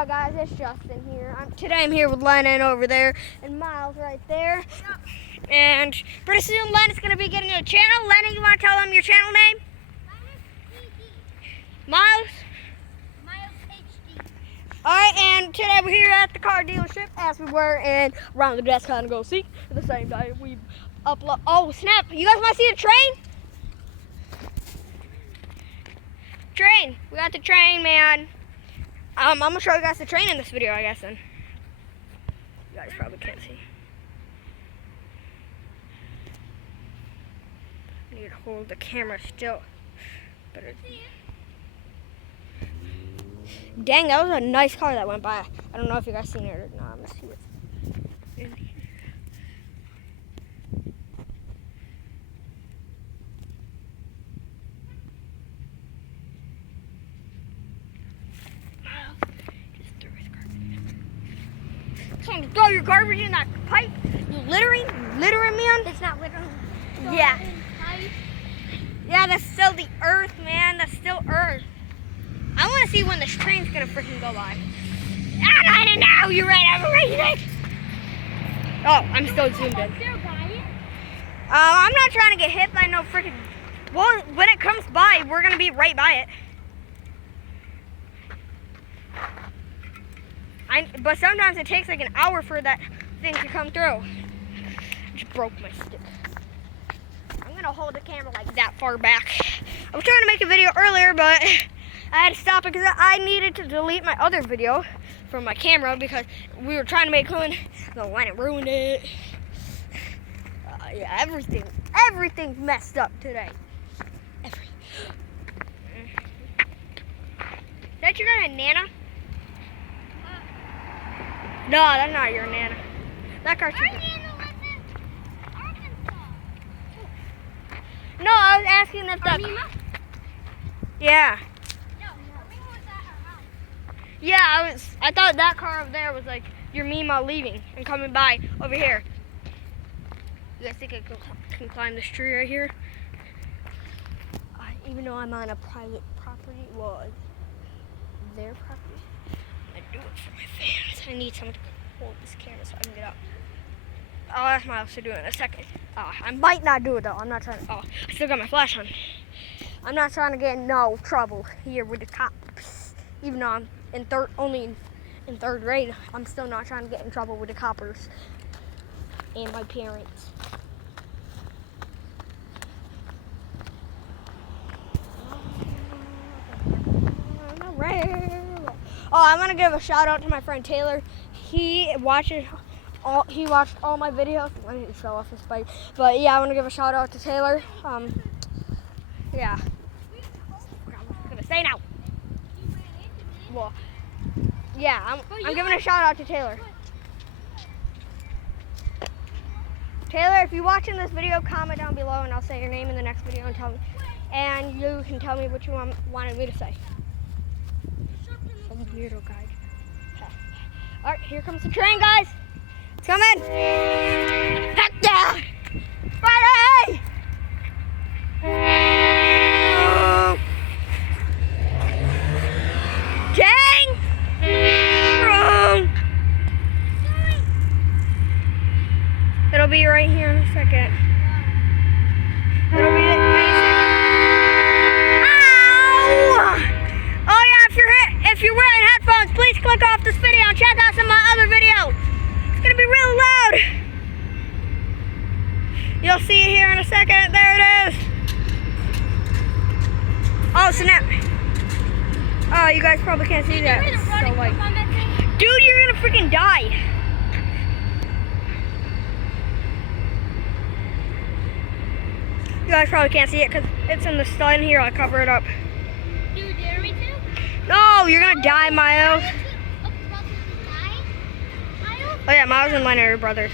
up, guys? It's Justin here. Today I'm here with Lennon over there and Miles right there. And pretty soon Lennon's going to be getting a channel. Lennon, you want to tell them your channel name? Miles? Miles HD. Alright, and today we're here at the car dealership as we were in Around the Desk Kind of Go See. At the same time, we upload. Oh, snap. You guys want to see the train? Train. We got the train, man. I'm going to show you guys the train in this video, I guess, then. You guys probably can't see. I need to hold the camera still. Dang, that was a nice car that went by. I don't know if you guys seen it or not. I'm going to see what's in here. Someone throw your garbage in that pipe. You littering man. It's not littering. Yeah. Yeah, that's still the earth, man. That's still earth. I want to see when this train's gonna freaking go by. I don't know. You're right. I'm racing. Oh, I'm still zoomed in. I'm not trying to get hit by no freaking. Well, when it comes by, we're gonna be right by it. But sometimes it takes like an hour for that thing to come through. Just broke my stick. I'm gonna hold the camera like that far back. I was trying to make a video earlier, but I had to stop it because I needed to delete my other video from my camera because we were trying to make one. The line ruined it. Yeah, everything's messed up today. Everything. Is that your Nana? No, that's not your Nana. That car's Our Nana lives in Arkansas. No, I was asking if that. Yeah. No, Mima was at her house. Yeah, I thought that car over there was like your Mima leaving and coming by over here. You guys think I can climb this tree right here? Even though I'm on a private property, well, their property. I do it for my fans. I need someone to hold this camera so I can get up. I'll ask Miles to do it in a second. I might not do it though. I'm not trying to. Oh, I still got my flash on. I'm not trying to get in no trouble here with the cops. Even though I'm only in third grade, I'm still not trying to get in trouble with the coppers and my parents. Oh, I'm gonna give a shout out to my friend Taylor. He watched all my videos. I need to show off his bike, but yeah, I want to give a shout out to Taylor. Yeah. I'm gonna say now. Well, yeah, I'm giving a shout out to Taylor. Taylor, if you're watching this video, comment down below, and I'll say your name in the next video and tell me. And you can tell me what you wanted me to say. Some weirdo guy. All right, here comes the train, guys. It's coming. Heck yeah! Friday! Dang! Wrong. It'll be right here in a second. It'll be if you're wearing headphones, please click off this video and check out some of my other videos. It's gonna be real loud. You'll see it here in a second. There it is. Oh, snap. Oh, you guys probably can't see that. It's so white. Dude, you're gonna freaking die. You guys probably can't see it because it's in the sun here. I'll cover it up. Do you dare me to? No, you're gonna die, Miles. Oh yeah, Miles and Lennon are brothers.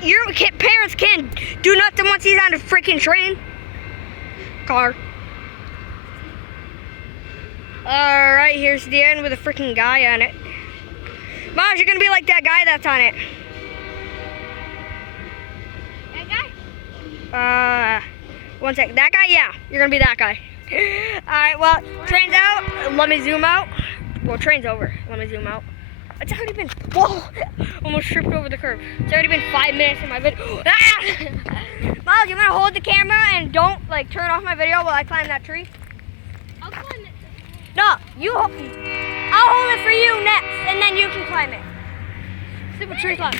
Your parents can't do nothing once he's on a freaking train. Car. Alright, here's the end with a freaking guy on it. Miles, you're gonna be like that guy that's on it. That guy? One sec. That guy? Yeah, you're gonna be that guy. Alright, well, train's out. Let me zoom out. Well, train's over. Let me zoom out. It's already been, whoa, almost tripped over the curb. It's already been 5 minutes in my video. Ah! Miles, you want to hold the camera and don't like turn off my video while I climb that tree? I'll climb it. No, I'll hold it for you next, and then you can climb it. Stupid tree climb.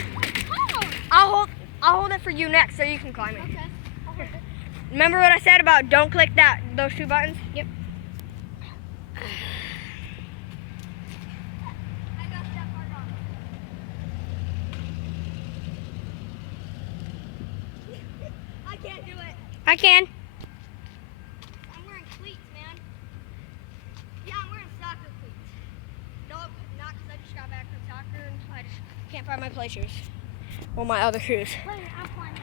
I'll hold it for you next, so you can climb it. Okay. I'll hold it. Remember what I said about don't click those 2 buttons? Yep. I got that part on. I can't do it. I can. I'm wearing cleats, man. Yeah, I'm wearing soccer cleats. Nope, not because I just got back from soccer and I just can't find my play shoes. Well, my other shoes. Wait, I'll climb it.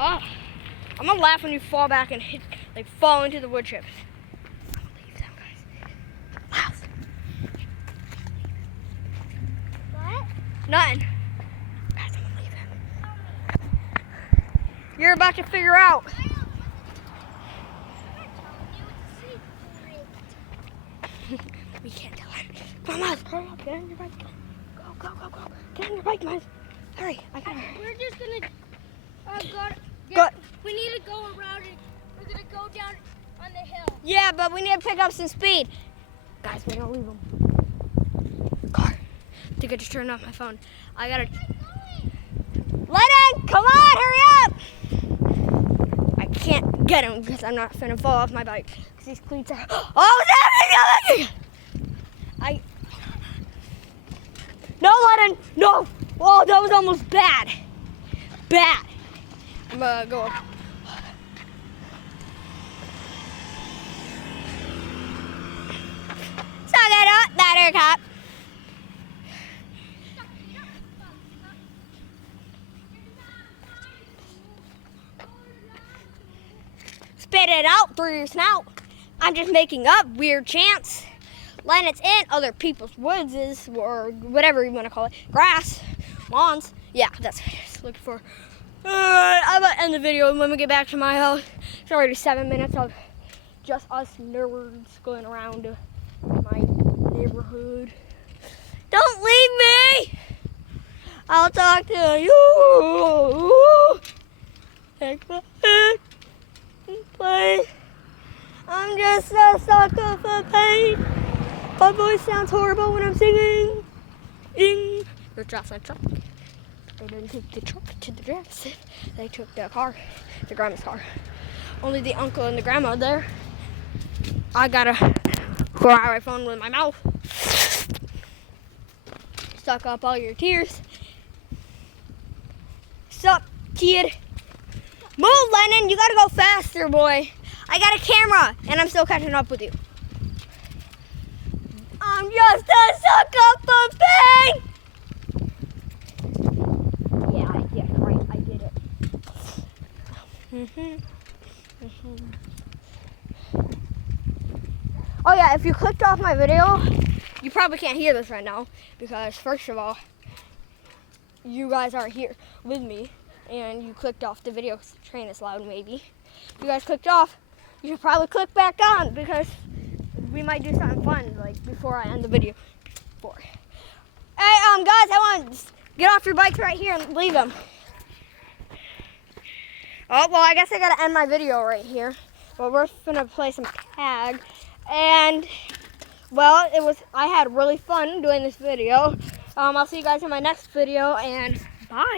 Oh, I'm gonna laugh when you fall back and fall into the wood chips. I'm gonna leave them, guys. Miles. What? Nothing. Guys, I'm gonna leave them. You're about to figure out. I'm not telling you, it's a secret. We can't tell him. Come on, Miles. Hurry up. Get on your bike. Go. Get on your bike, Miles. Hurry. I got her. We're just gonna Go. we need to go around it. We're gonna go down on the hill. Yeah, but we need to pick up some speed. Guys, we're gonna leave them. Car. I think I just turned off my phone. I gotta. Lennon, come on, hurry up! I can't get him because I'm not finna fall off my bike. Because these cleats are. Oh, that! No, Lennon, no! Oh, that was almost bad. Bad. I'm gonna go up. Suck it up, Buttercup. Spit it out through your snout. I'm just making up weird chants. Lennon's in other people's woods or whatever you want to call it. Grass, lawns. Yeah, that's what I was looking for. I'm gonna end the video when we get back to my house. It's already 7 minutes of just us nerds going around my neighborhood. Don't leave me! I'll talk to you. Take my hand and play. I'm just a sucker for pain. My voice sounds horrible when I'm singing. There's just a truck. They didn't take the truck to the dress. They took the car, the grandma's car. Only the uncle and the grandma there. I gotta grab my phone with my mouth. Suck up all your tears. Sup, kid? Move, Lennon. You gotta go faster, boy. I got a camera, and I'm still catching up with you. I'm just a sucker for pain. Yeah, right. I did it. Oh yeah, if you clicked off my video, you probably can't hear this right now because first of all, you guys aren't here with me, and you clicked off the video because the train is loud. Maybe you guys clicked off. You should probably click back on because we might do something fun like before I end the video. Hey, guys, I want to get off your bikes right here and leave them. Oh, well, I guess I gotta end my video right here. But we're gonna play some tag, and well, I had really fun doing this video. I'll see you guys in my next video, and bye.